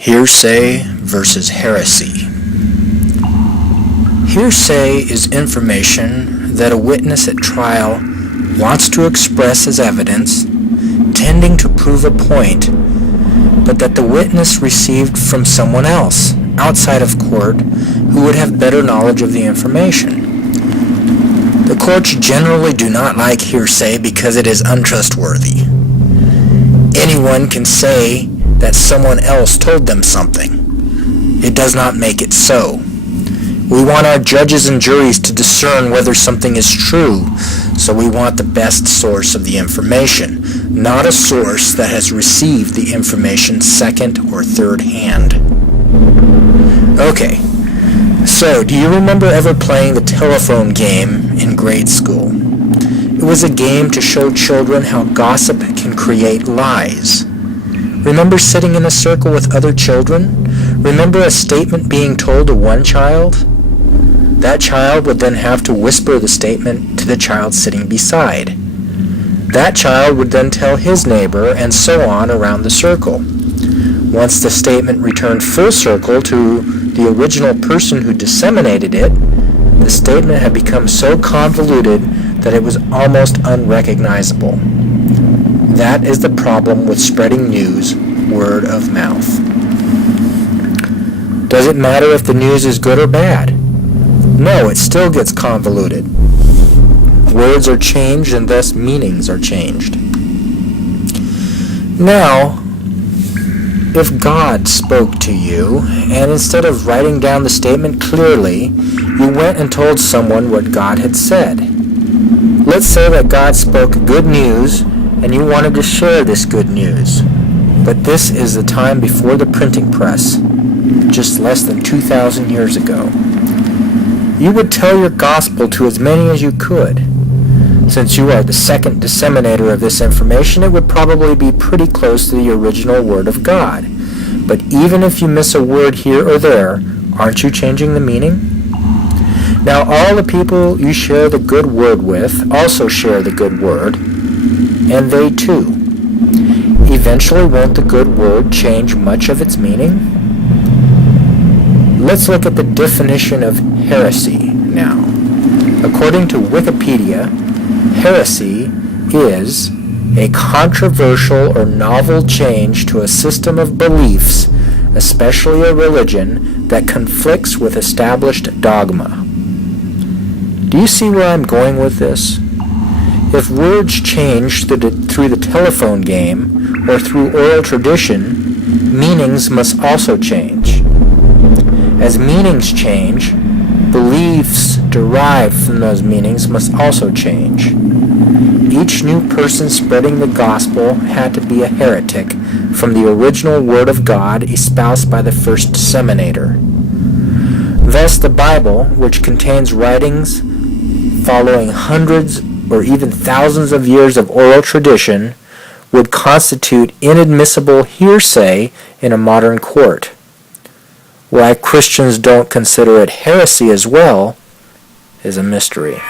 Hearsay versus heresy. Hearsay is information that a witness at trial wants to express as evidence, tending to prove a point, but that the witness received from someone else, outside of court, who would have better knowledge of the information. The courts generally do not like hearsay because it is untrustworthy. Anyone can say that someone else told them something. It does not make it so. We want our judges and juries to discern whether something is true, so we want the best source of the information, not a source that has received the information second or third hand. Okay, so do you remember ever playing the telephone game in grade school? It was a game to show children how gossip can create lies. Remember sitting in a circle with other children? Remember a statement being told to one child? That child would then have to whisper the statement to the child sitting beside. That child would then tell his neighbor, and so on around the circle. Once the statement returned full circle to the original person who disseminated it, the statement had become so convoluted that it was almost unrecognizable. That is the problem with spreading news word of mouth. Does it matter if the news is good or bad? No, it still gets convoluted. Words are changed and thus meanings are changed. Now, if God spoke to you, and instead of writing down the statement clearly, you went and told someone what God had said. Let's say that God spoke good news, and you wanted to share this good news. But this is the time before the printing press, just less than 2,000 years ago. You would tell your gospel to as many as you could. Since you are the second disseminator of this information, it would probably be pretty close to the original Word of God. But even if you miss a word here or there, aren't you changing the meaning? Now all the people you share the good word with also share the good word, and they too. Eventually, won't the good word change much of its meaning? Let's look at the definition of heresy now. According to Wikipedia, heresy is a controversial or novel change to a system of beliefs, especially a religion, that conflicts with established dogma. Do you see where I'm going with this? If words change through the telephone game or through oral tradition, meanings must also change. As meanings change, beliefs derived from those meanings must also change. Each new person spreading the gospel had to be a heretic from the original Word of God espoused by the first disseminator. Thus, the Bible, which contains writings following hundreds or even thousands of years of oral tradition, would constitute inadmissible hearsay in a modern court. Why Christians don't consider it heresy as well is a mystery.